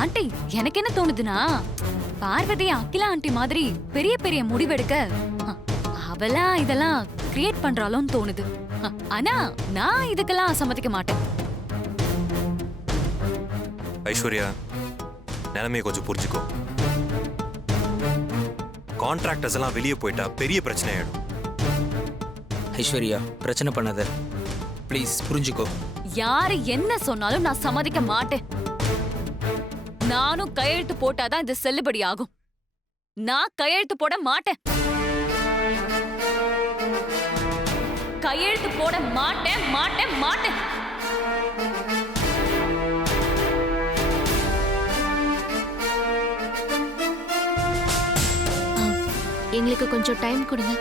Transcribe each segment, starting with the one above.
Aunty, எனக்கு என்ன தோணுதுன்னா, பார்வதி அகிலா ஆண்டி மாதிரி பெரிய பெரிய முடிவெடுக்க அவளா இதெல்லாம் கிரியேட் பண்றாளோன்னு தோணுது. ஆனா நான் இதுக்கெல்லாம் சம்மதிக்க மாட்டேன். ஐஸ்வர்யா, நிலைமையை கொஞ்சம் புரிஞ்சுக்கோ. கான்ட்ராக்டர்ஸ் எல்லாம் வெளியே போயிட்டா பெரிய பிரச்சனை ஆயிடும். ஐஸ்வர்யா, பிரச்சனை பண்ணாத, ப்ளீஸ் புரிஞ்சுக்கோ. யாரு என்ன சொன்னாலும் நான் சம்மதிக்க மாட்டேன். நானும் கையெழுத்து போட்டாதான் இது செல்லுபடி ஆகும். நான் கையெழுத்து போட மாட்டேன். கையெழுத்து போட மாட்டேன் மாட்டேன் மாட்டேன். எங்களுக்கு கொஞ்சம் டைம் கொடுங்க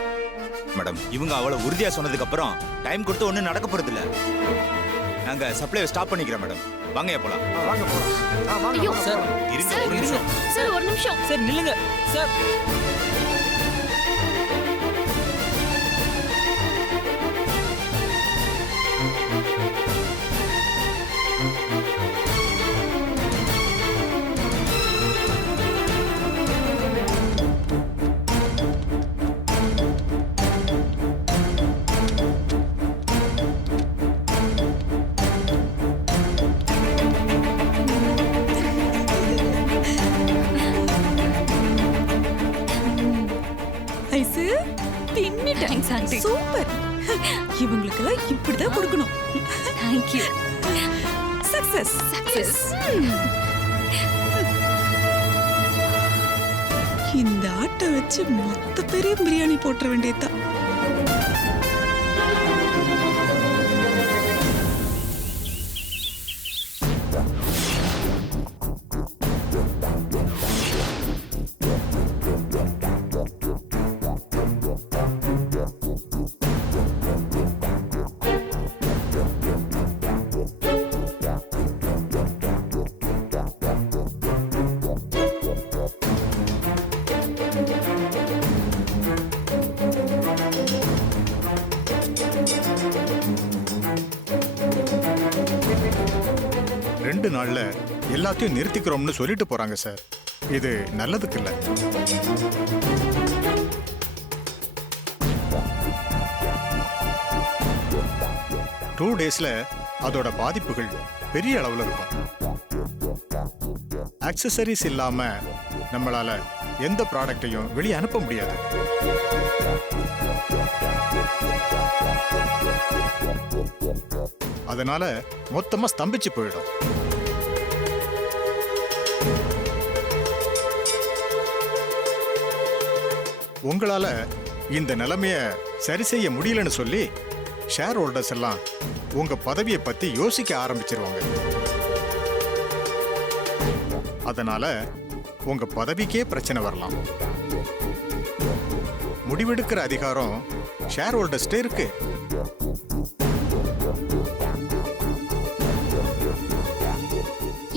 மேடம். இவங்க அவ்வளவு உறுதியா சொன்னதுக்கு அப்புறம் டைம் கொடுத்து ஒண்ணும் நடக்க போறது இல்ல. நாங்க சப்ளை ஸ்டாப் பண்ணிக்கிறோம் மேடம். வாங்க போலாம். வாங்க போலாம். ஐயோ சார் இருங்க ஒரு நிமிஷம். சார் ஒரு நிமிஷம் சார் நில்லுங்க சார். ஐசு பின்னிட்டேன். Thanks, aunty. சூப்பர். இவங்களுக்கெல்லாம் இப்படிதான் கொடுக்கணும். Thank you. Success Yes. இந்த ஆட்டை வச்சு மொத்த பெரிய பிரியாணி போட்டுற வேண்டியதுதான். ரெண்டு நாள்ல எல்லாத்தையும் நிறுத்திக்கிறோம்னு சொல்லிட்டு போறாங்க சார். இது நல்லதுக்கு இல்ல. டூ டேஸ்ல அதோட பாதிப்புகள் பெரிய அளவுல இருக்கும். ஆக்சசரிஸ் இல்லாம நம்மளால எந்த ப்ராடக்டையும் வெளியே அனுப்ப முடியாது. அதனால மொத்தமா ஸ்தம்பிச்சு போயிடும். உங்களால இந்த நிலைமைய சரி செய்ய முடியலன்னு சொல்லி ஷேர் ஹோல்டர்ஸ் எல்லாம் உங்க பதவியை பத்தி யோசிக்க ஆரம்பிச்சிருவாங்க. அதனால உங்க பதவிக்கே பிரச்சனை வரலாம். முடிவெடுக்கிற அதிகாரம் ஷேர் ஹோல்டர்ஸ்டே இருக்கு.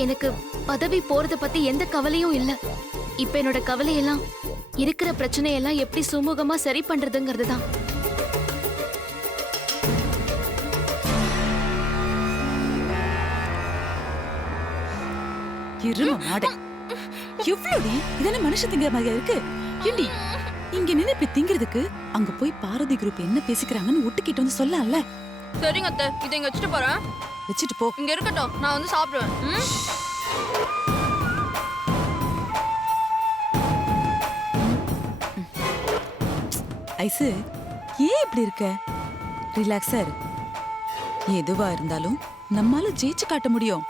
எனக்கு பதவி போறத பத்தி எந்த கவலையும் இல்ல. இப்ப என்னோட கவலையெல்லாம் இருக்கிற பிரச்சனையெல்லாம் எப்படி சுமூகமா சரி பண்றதுங்கிறது தான். இரும மாடை. எவ்வளோடி இதென்ன மனுஷன் திங்கிற மாதிரியா இருக்கு? ஏண்டி இங்க நின்னு இப்படி திங்கிறதுக்கு அங்க போய் பாரதி குரூப் என்ன பேசிக்கிறாங்கன்னு ஒட்டுக்கிட்டு வந்து சொல்லலாம்ல. சரிங்க அத்தை, இதை இங்க வச்சுட்டு போறேன். வச்சுட்டு போ. இங்க இருக்கட்டும், நான் வந்து சாப்பிடுவேன். ஐசு, ஏன் இப்படி இருக்க? ரிலாக்ஸா இரு. எதுவா இருந்தாலும் நம்மால ஜெயிச்சு காட்ட முடியும்.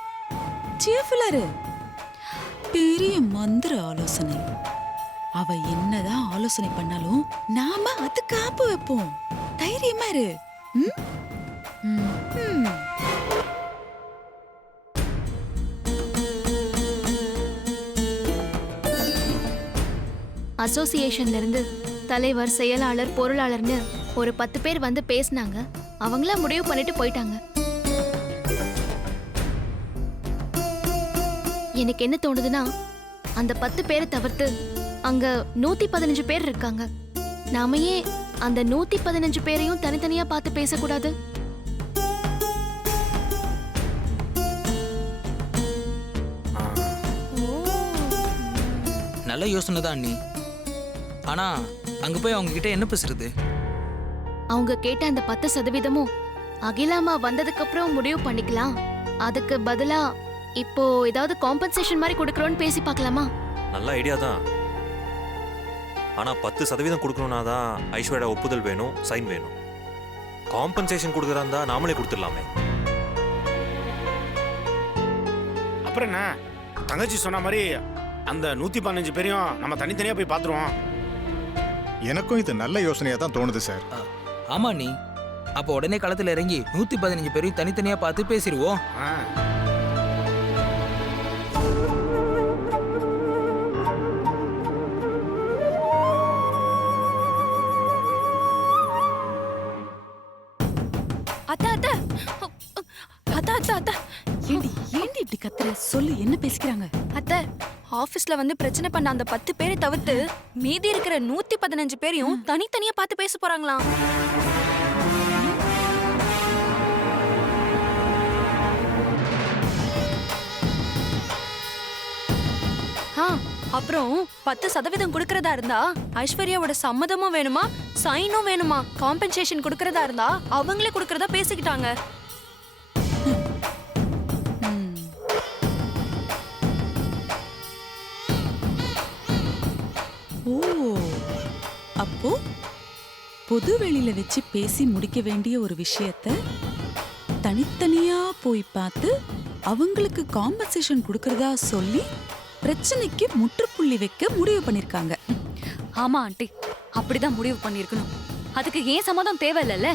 சியர்ஃபுல்லா இரு. பெரிய மந்திர ஆலோசனை. அவ என்னதான் ஆலோசனை பண்ணாலும் நாம அது காப்பு வைப்போம். தைரியமா இரு. அசோசியேஷன்ல இருந்து தலைவர், செயலாளர், பொருளாளர்னு ஒரு 10 பேர் வந்து பேசினாங்க. அவங்கள முடிவு பண்ணிட்டு போயிட்டாங்க. எனக்கு என்ன தோணுதுன்னா, அந்த 10 பேரை தவிர்த்து அங்க 115 பேர் இருக்காங்க. நாம ஏன் அந்த 115 பேரையும் தனித்தனியா பார்த்து பேசக்கூடாது? நல்ல யோசனை தான் அண்ணி. ஆனா அங்க போய் அவங்க கிட்ட என்ன பேசுறது? அவங்க கேட்ட அந்த 10%ம் அகிலாமா வந்ததுக்கு அப்புறம் முடிவு பண்ணிக்கலாம். அதுக்கு பதிலா இப்போ ஏதாவது காம்பன்சேஷன் மாதிரி கொடுக்கறோம்னு பேசி பார்க்கலாமா? நல்ல ஐடியா தான். ஆனா 10% கொடுக்கணும்னா தான் ஐஸ்வர்யா ஒப்புதல் வேணும், சைன் வேணும். காம்பன்சேஷன் கொடுக்குறா இருந்தா நாமளே கொடுத்துடலாமே. அப்புறம் என்ன, தங்கச்சி சொன்ன மாதிரி அந்த 115 பேரையும் நம்ம தனித்தனியா போய் பார்த்துருவோம். எனக்கும் இது நல்ல யோசனையா தான் தோணுது சார். ஆமா அண்ணி. அப்போ உடனே களத்துல இறங்கி 115 பேரையும் தனித்தனியா பார்த்து பேசிடுவோம். ஆ. அத்தை அத்தை அத்தை அத்தை அத்தை ஏண்டி ஏண்டி இப்படி கத்துற? சொல்லு, என்ன பேசிக்கிறாங்க? அத்தை, ஆபீஸ்ல வந்து பிரச்சனை பண்ண அந்த 10 பேரை தவிர்த்து மீதி இருக்கிற 115 பேரையும் தனித்தனியா பார்த்து பேச போறாங்களாம். அப்புறம் 10% கொடுக்கறதா இருந்தா ஐஸ்வர்யாவோட சம்மதமும் வேணுமா, சைனும் வேணுமா. காம்பன்சேஷன் கொடுக்கறதா இருந்தா அவங்களே கொடுக்கறதா பேசிக்கிட்டாங்க. ஓ, அப்போ பொது வெளியில வச்சு பேசி முடிக்க வேண்டிய ஒரு விஷயத்த தனித்தனியா போய் பார்த்து அவங்களுக்கு காம்பன்சேஷன் கொடுக்கறதா சொல்லி பிரச்சனைக்கு முற்றுப்புள்ளி வைக்க முடிவு பண்ணிருக்காங்க. ஆமா ஆண்டி, அப்படிதான் முடிவு பண்ணிருக்கணும். அதுக்கு ஏன் சம்மதம் தேவையில்லைல்ல?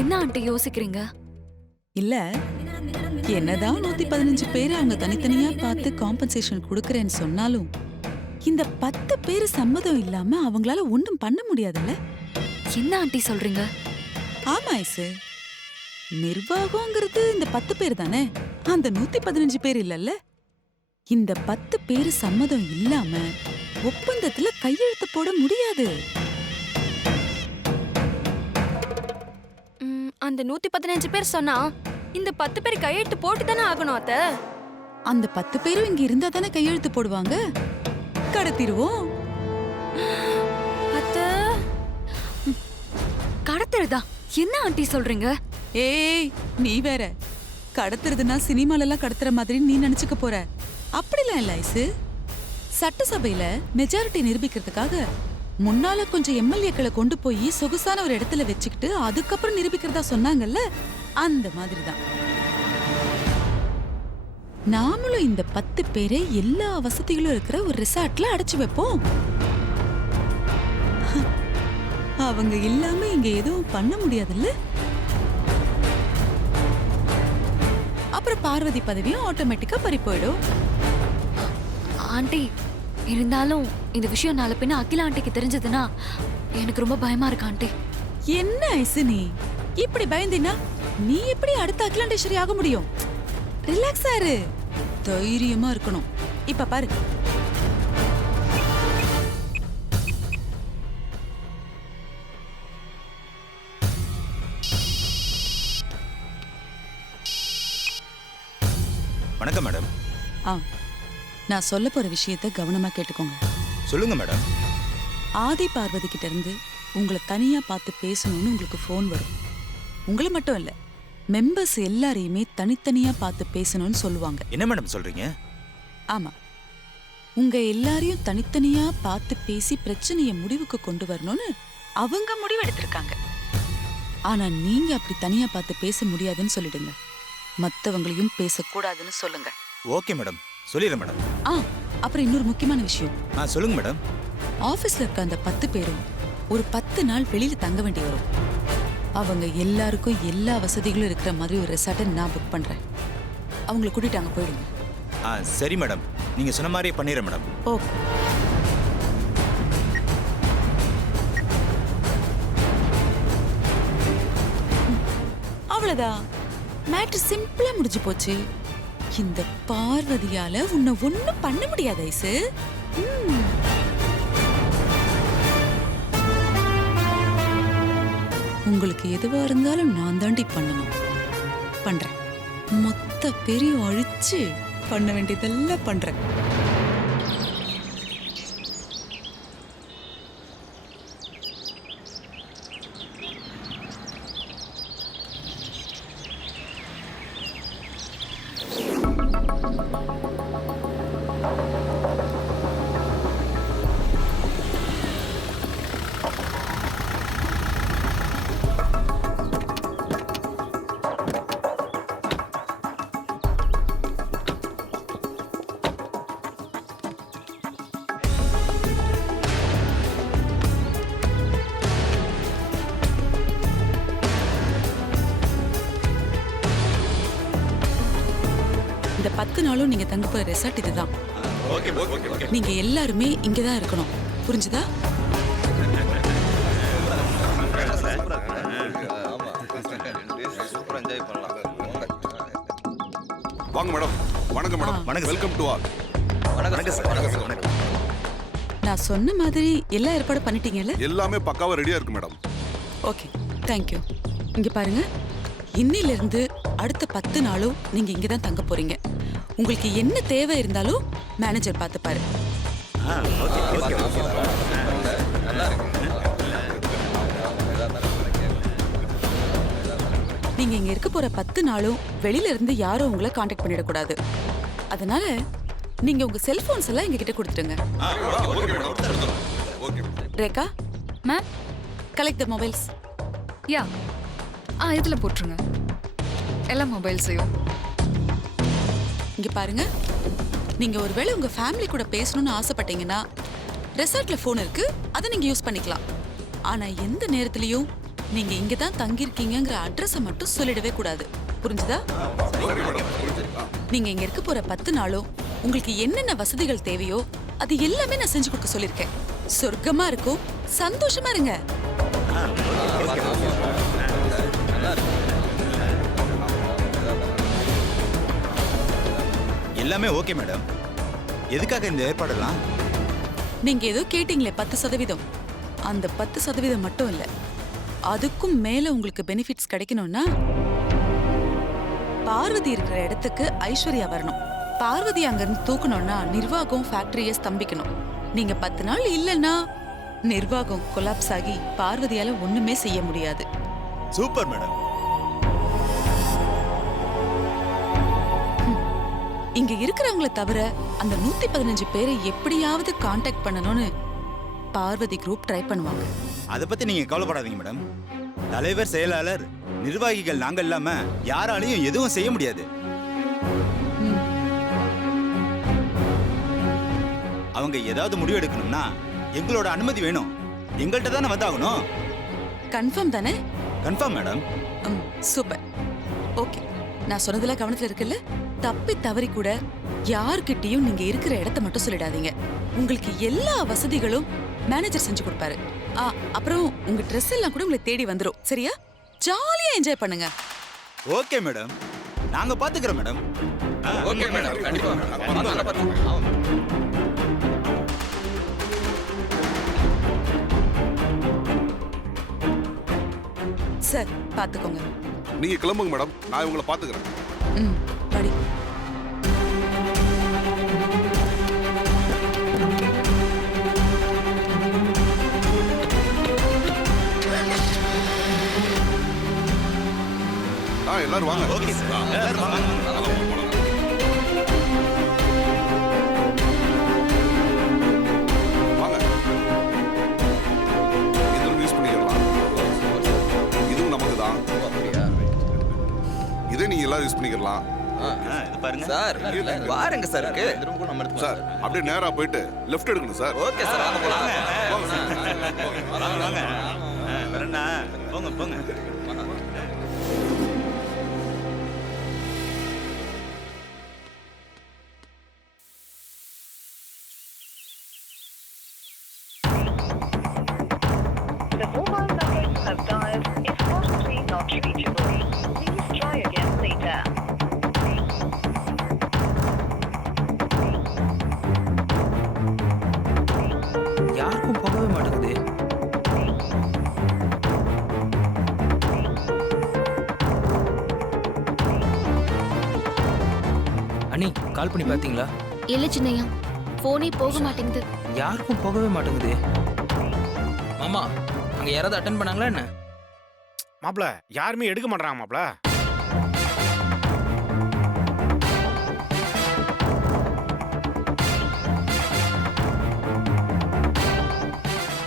என்ன ஆண்டி யோசிக்கிறீங்க? இல்ல, என்னதான் 115 பேரு அவங்க தனித்தனியா பார்த்து காம்பன்சேஷன் கொடுக்கறேன்னு சொன்னாலும் இந்த 10 பேரு சம்மதம் இல்லாம அவங்களால ஒண்ணும் பண்ண முடியாதுல்ல? என்ன ஆண்டி சொல்றீங்க? ஆமா ஐசு, நிர்வாகம்ங்கிறது இந்த 10 பேர் தானே, அந்த 115 பேர் இல்லல்ல. இந்த 10 பேரு சம்மதம் இல்லாம ஒப்பந்தத்துல கையெழுத்து போட முடியாது. அந்த 115 பேர் சொன்னா இந்த 10 பேர் கையெழுத்து போட்டு தானே ஆகணும் அத்தை. அந்த 10 பேரும் இங்க இருந்தா தானே கையெழுத்து போடுவாங்க. கடத்திடுவோம். அத்தை, கடத்துறதா? என்ன ஆண்டி சொல்றீங்க? ஏய், நீ வேற. கடத்துறதுன்னா சினிமால எல்லாம் கடத்துற மாதிரி நீ நினைச்சுக்க போற. அப்படிலாம் இல்ல ஐசு. சட்டசபையில மெஜாரிட்டி நிரூபிக்கிறதுக்காக முன்னால கொஞ்சம் எம்எல்ஏக்களை கொண்டு போய் சொகுசான ஒரு இடத்துல வச்சுக்கிட்டு அதுக்கப்புறம் நிரூபிக்கிறதா சொன்னாங்கல்ல, அந்த மாதிரிதான். நாமளும் இந்த 10 பேரை எல்லா வசதிகளும் இருக்கிற ஒரு ரிசார்ட்ல அடைச்சு வைப்போம். அவங்க இல்லாம இங்க எதுவும் பண்ண முடியாதுல்ல. அப்புறம் பார்வதி பதவியும் ஆட்டோமேட்டிக்கா பறி போயிடும். ஆண்டி, இருந்தாலும் இந்த விஷயம் நாளை பின்ன அகிலா ஆண்டிக்கு தெரிஞ்சதுன்னா எனக்கு ரொம்ப பயமா இருக்கு ஆண்டி. என்ன ஐசு நீ இப்படி பயந்தினா நீ எப்படி அடுத்த அகிலாண்டேஸ்வரி ஆக முடியும்? ரிலாக்ஸா இரு, தைரியமா இருக்கணும். இப்ப பாரு, வணக்கம் மேடம். நான் சொல்ல போற விஷயத்த கவனமா கேட்டுக்கோங்க. சொல்லுங்க மேடம். ஆதி பார்வதி கிட்ட இருந்து உங்களை தனியா பார்த்து பேசணும்னு உங்களுக்கு ஃபோன் வரும். உங்களை மட்டும் இல்ல, மெம்பர்ஸ் எல்லாரையுமே தனித்தனியா பார்த்து பேசணும்னு சொல்லுவாங்க. என்ன மேடம் சொல்றீங்க? ஆமா, உங்க எல்லாரையும் தனித்தனியா பார்த்து பேசி பிரச்சனைய முடிவுக்கு கொண்டு வரணும்னு அவங்க முடிவு எடுத்திருக்காங்க. ஆனா நீங்க அப்படி தனியா பார்த்து பேச முடியாதுன்னு சொல்லிடுங்க. மத்தவங்களையும் பேசக்கூடாதுன்னு சொல்லுங்க. ஓகே மேடம், சொல்லிடுறேன் மேடம். அப்புறம் இன்னொரு முக்கியமான விஷயம். சொல்லுங்க மேடம். ஆபீஸ்ல இருக்க அந்த 10 பேரும் ஒரு 10 நாள் வெளியில தங்க வேண்டி வரும். அவங்க எல்லாருக்கும் எல்லா வசதிகளும் இருக்கிற மாதிரி ஒரு ரெசார்ட்டை நான் புக் பண்றேன். அவங்கள கூட்டிட்டு அங்க போயிடுங்க. சரி மேடம், நீங்க சொன்ன மாதிரியே பண்ணிடுறேன் மேடம். ஓகே. அவ்வளவுதான், மேட்டர் சிம்பிளா முடிஞ்சு போச்சு. இந்த பார்வதியால உன்னை ஒண்ணும் பண்ண முடியாது ஐசு. உங்களுக்கு எதுவா இருந்தாலும் நான் தாண்டி பண்ணணும். பண்றேன். மொத்த பேரையும் அழிச்சு பண்ண வேண்டியதெல்லாம் பண்றேன். இந்த 10 நாளும் நீங்க தங்க போற ரெசார்ட் இதுதான். நீங்க எல்லாருமே இங்கதான் இருக்கணும். புரிஞ்சுதா? வாங்க மேடம். வணக்கம் மேடம். வணக்கம். Welcome to all. வணக்கம் சார். நான் சொன்ன மாதிரி எல்லா ஏற்பாடு பண்ணிட்டீங்கல்ல? எல்லாமே பக்காவா ரெடியா இருக்கு மேடம். Okay, thank you. இங்க பாருங்க, இன்னில இருந்து அடுத்த 10 நாளும் நீங்க இங்க தான் தங்க போறீங்க. உங்களுக்கு என்ன தேவை இருந்தாலும் மேனேஜர் பார்த்துப்பாரு. நீங்க இங்க இருக்க போற 10 நாளும் வெளியில இருந்து யாரும் உங்களை காண்டாக்ட் பண்ணிடக்கூடாது. அதனால நீங்க உங்க செல்போன்ஸ் எல்லாம் எங்க கிட்ட கொடுத்துருங்க. Rekha ma'am, collect the mobiles. Yeah, இதுல போட்டுருங்க எல்லா மொபைல்ஸையும். இங்க பாருங்க, நீங்க ஒருவேளை உங்க ஃபேமிலி கூட பேசணும்னு ஆசைப்பட்டீங்கன்னா ரெசார்ட்ல போன் இருக்கு, அதை நீங்க யூஸ் பண்ணிக்கலாம். ஆனா எந்த நேரத்திலயும் நீங்க இங்க தான் தங்கியிருக்கீங்கங்கிற அட்ரஸை மட்டும் சொல்லிடவே கூடாது. புரிஞ்சுதா? நீங்க இங்க இருக்க போற 10 நாளும் உங்களுக்கு என்னென்ன வசதிகள் தேவையோ அது எல்லாமே நான் செஞ்சு கொடுக்க சொல்லியிருக்கேன். சொர்க்கமா இருக்கும், சந்தோஷமா இருங்க. எல்லாமே ஓகே மேடம். எதுக்காக இந்த ஏற்பாடெல்லாம்? நீங்க ஏதோ கேட்டீங்களே 10%. அந்த 10% மட்டும் இல்ல, அதுக்கும் மேல உங்களுக்கு பெனிஃபிட்ஸ் கிடைக்கணும்னா பார்வதி இருக்கிற இடத்துக்கு ஐஸ்வர்யா வரணும். பார்வதி அங்கிருந்து தூக்கணும்னா நிர்வாகம் ஃபேக்டரியை ஸ்தம்பிக்கணும். நீங்க 10 நாள் இல்லைன்னா நிர்வாகம் கொலாப்ஸ் ஆகி பார்வதியால ஒண்ணுமே செய்ய முடியாது. Super madam. இங்க இருக்கிறவங்கள தவிர அந்த 115 பேரை எப்படியாவது காண்டாக்ட் பண்ணணும்னு பார்வதி குரூப் ட்ரை பண்ணுவாங்க. அதை பத்தி நீங்க கவலைப்படாதீங்க மேடம். தலைவர், செயலாளர், நிர்வாகிகள் நாங்க இல்லாம யாராலையும் எதுவும் செய்ய முடியாது. அவங்க ஏதாவது முடிவு எடுக்கணும்னா எங்களோட அனுமதி வேணும். எங்கள்கிட்ட தானே வந்தாகணும். கன்ஃபார்ம் தானே? Confirm madam. சூப்பர். ஓகே, நான் சொன்னதுல கவனத்துல இருக்குல்ல? தப்பி தவறி கூட யார்கிட்டயும் நீங்க இருக்கிற இடத்த மட்டும் சொல்லிடாதீங்க. உங்களுக்கு எல்லா வசதிகளும் மேனேஜர் செஞ்சு கொடுப்பாரு. அப்புறம் உங்க ட்ரெஸ் எல்லாம் கூட உங்களை தேடி வந்துரும். சரியா? ஜாலியா என்ஜாய் பண்ணுங்க. ஓகே மேடம், நாங்க பாத்துக்கிறோம் மேடம். ஓகே மேடம், கண்டிப்பா மேடம். சார் பாத்துக்கோங்க. நீங்க கிளம்புங்க மேடம். நான் உங்களை பாத்துக்கிறேன். படி. எல்லாரும் வாங்க. ஓகே சார், எல்லாரும் வாங்க. வாங்க. இதுவும் யூஸ் பண்ணிக்கலாம். இதுவும் நமக்கு தான். இதை நீங்க எல்லாரும் யூஸ் பண்ணிக்கலாம். இது பாருங்க சார். பாருங்க சார் இருக்கு. சார் அப்படியே நேரா போயிட்டு லெஃப்ட் எடுக்கணும் சார். ஓகே சார், வாங்க போலாம். வாங்க. வரேண்ணா. போங்க போங்க. The mobile number you have dialed is currently not reachable. Please try again later. யாருக்கும் போகவே மாட்டேங்குது. கால் பண்ணி பாத்தீங்களா? இல்ல சின்னையா, போனே போக மாட்டேங்குது. யாருக்கும் போகவே மாட்டேங்குது. மாமா, அங்க யாராவது அட்டன் பண்ணாங்களா என்ன? மாப்ள யாருமே எடுக்க மாட்டாங்க மாப்ள.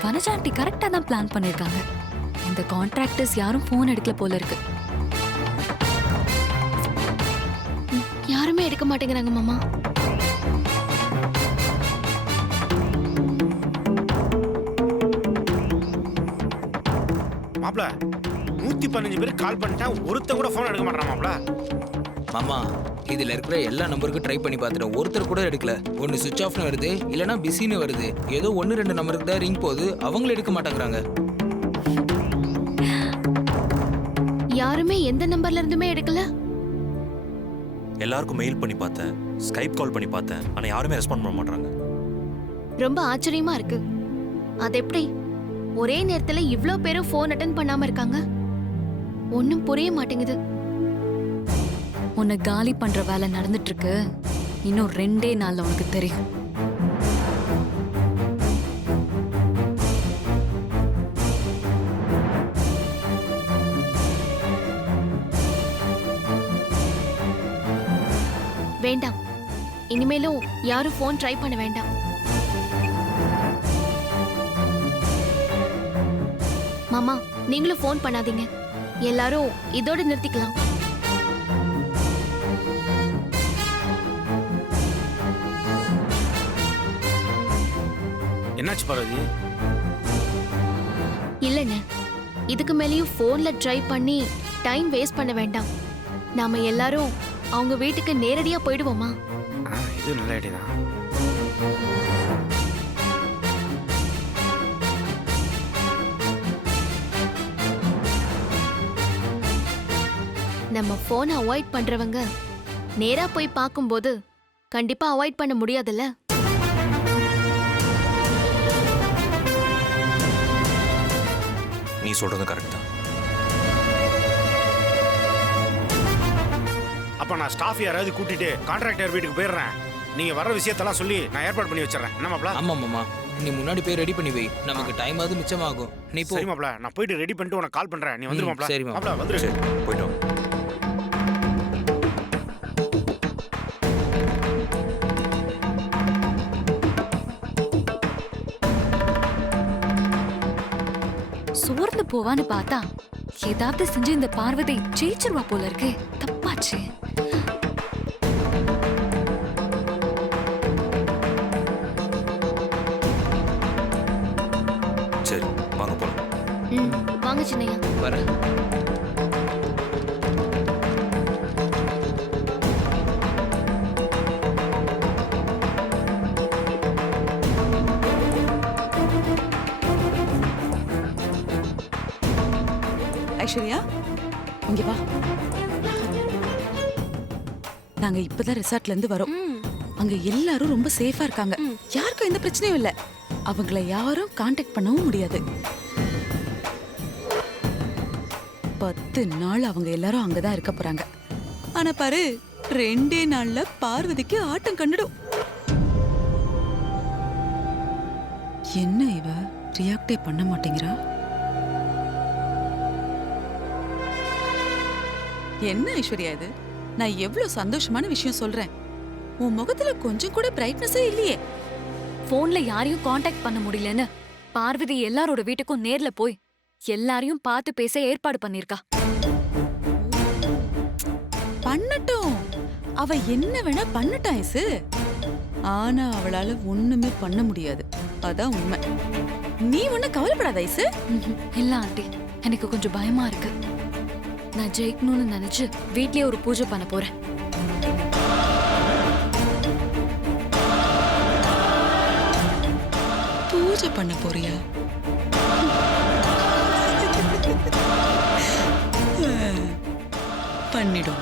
வனஜா ஆண்டி கரெக்டா தான் பிளான் பண்ணிருக்காங்க. இந்த கான்ட்ராக்டர்ஸ் யாரும் போன் எடுக்கல போல இருக்கு. யாருமே எடுக்க மாட்டேங்கிறாங்க மாமா. மாப்ள 115 பேர் கால் பண்ணிட்டா ஒருத்தன் கூட போன் எடுக்க மாட்டான் மாப்ள. மாமா, இதுல இருக்கிற எல்லா நம்பருக்கும் ட்ரை பண்ணி பார்த்துட்டேன். ஒருத்தர் கூட எடுக்கல. ஒன்னு சுவிட்ச் ஆஃப்னு வருது, இல்லனா பிஸின்னு வருது. ஏதோ 1-2 நம்பருக்கு தான் ரிங் போகுது, அவங்களும் எடுக்க மாட்டேங்கிறாங்க. யாருமே எந்த நம்பர்ல இருந்துமே எடுக்கல. எல்லாருக்கும் மெயில் பண்ணி பார்த்தேன், ஸ்கைப் கால் பண்ணி பார்த்தேன், ஆனா யாருமே ரெஸ்பாண்ட் பண்ண மாட்டாங்க. ரொம்ப ஆச்சரியமா இருக்கு. அது எப்படி ஒரே நேரத்துல இவ்ளோ பேரும் போன் அட்டெண்ட் பண்ணாம இருக்காங்க? ஒண்ணும் புரிய மாட்டேங்குது. உன்னை காலி பண்ற வேலை நடந்துட்டு இருக்கு. இன்னும் 2 நாள்ல உனக்கு தெரியும். வேண்டாம், இனிமேலும் யாரும் போன் ட்ரை பண்ண வேண்டாம். மாமா, நீங்களும் போன் பண்ணாதீங்க. எல்லாரும் இதோட நிறுத்திக்கலாம். என்னாச்சு பார்வதி? இல்லைங்க, இதுக்கு மேலேயும் போன்ல ட்ரை பண்ணி டைம் வேஸ்ட் பண்ண வேண்டாம். நாம எல்லாரும் அவங்க வீட்டுக்கு நேரடியா போயிடுவோமா? இது நல்ல ஐடியா தான். நம்ம போனை அவாய்ட் பண்றவங்க நேரா போய் பார்க்கும்போது கண்டிப்பா அவாய்ட் பண்ண முடியாதுல்ல. நீ சொல்றது கரெக்ட் தான். அப்ப நான் ஸ்டாஃப் யாராவது கூட்டிட்டு கான்ட்ராக்டர் வீட்டுக்கு போயிடுறேன். நீங்க வர விஷயத்தெல்லாம் சொல்லி நான் ஏற்பாடு பண்ணி வச்சிடறேன். என்ன மாப்ள? ஆமா மாமா, நீ முன்னாடி போய் ரெடி பண்ணி வை. நமக்கு டைம் ஆகுது, மிச்சமாகும். நீ போ. சரி மாப்ள, நான் போயிட்டு ரெடி பண்ணிட்டு உனக்கு கால் பண்றேன். நீ வந்துரு மாப்ள. சரி மாமா. மாப்ள வந்துரு. சரி, போயிட்டோம். சோர்ந்து போவான்னு பார்த்தா ஏதாவது செஞ்சு இந்த பார்வதி ஜெயிச்சிருவா போல இருக்கு. தப்பாச்சு. சரி, வாங்க போலாம். வாங்க சின்னையா. வரேன். ஐஸ்வர்யா, இங்க வா. நாங்க இப்பதான் ரிசார்ட்ல இருந்து வரோம். அங்க எல்லாரும் ரொம்ப சேஃபா இருக்காங்க. யாருக்கும் எந்த பிரச்சனையும் இல்ல. அவங்கள யாரும் காண்டாக்ட் பண்ணவும் முடியாது. 10 நாள் அவங்க எல்லாரும் அங்கதான் இருக்க போறாங்க. ஆனா பாரு, 2 நாள்ல பார்வதிக்கு ஆட்டம் கண்டுடும். என்ன இவ ரியாக்டே பண்ண மாட்டேங்கிறா? என்ன ஐஸ்வர்யா இது? நான் எவ்வளவு சந்தோஷமான விஷயம் சொல்றேன். உன் முகத்துல கொஞ்சம் கூட பிரைட்னஸே இல்லையே. போன்ல யாரையும் காண்டாக்ட் பண்ண முடியலன்னு பார்வதி எல்லாரோட வீட்டுக்கும் நேர்ல போய் எல்லாரையும் பார்த்து பேச ஏற்பாடு பண்ணிருக்கா. பண்ணட்டும், அவ என்ன வேணா பண்ணட்டும் ஐசு. ஆனா அவளால ஒண்ணுமே பண்ண முடியாது. அதான் உண்மை. நீ ஒண்ணு கவலைப்படாத ஐசு. இல்ல ஆண்டி, எனக்கு கொஞ்சம் பயமா இருக்கு. நான் ஜெயிக்கணும்னு நினைச்சு வீட்லயே ஒரு பூஜை பண்ண போறேன். பூஜை பண்ண போறியா? பண்ணிடும்.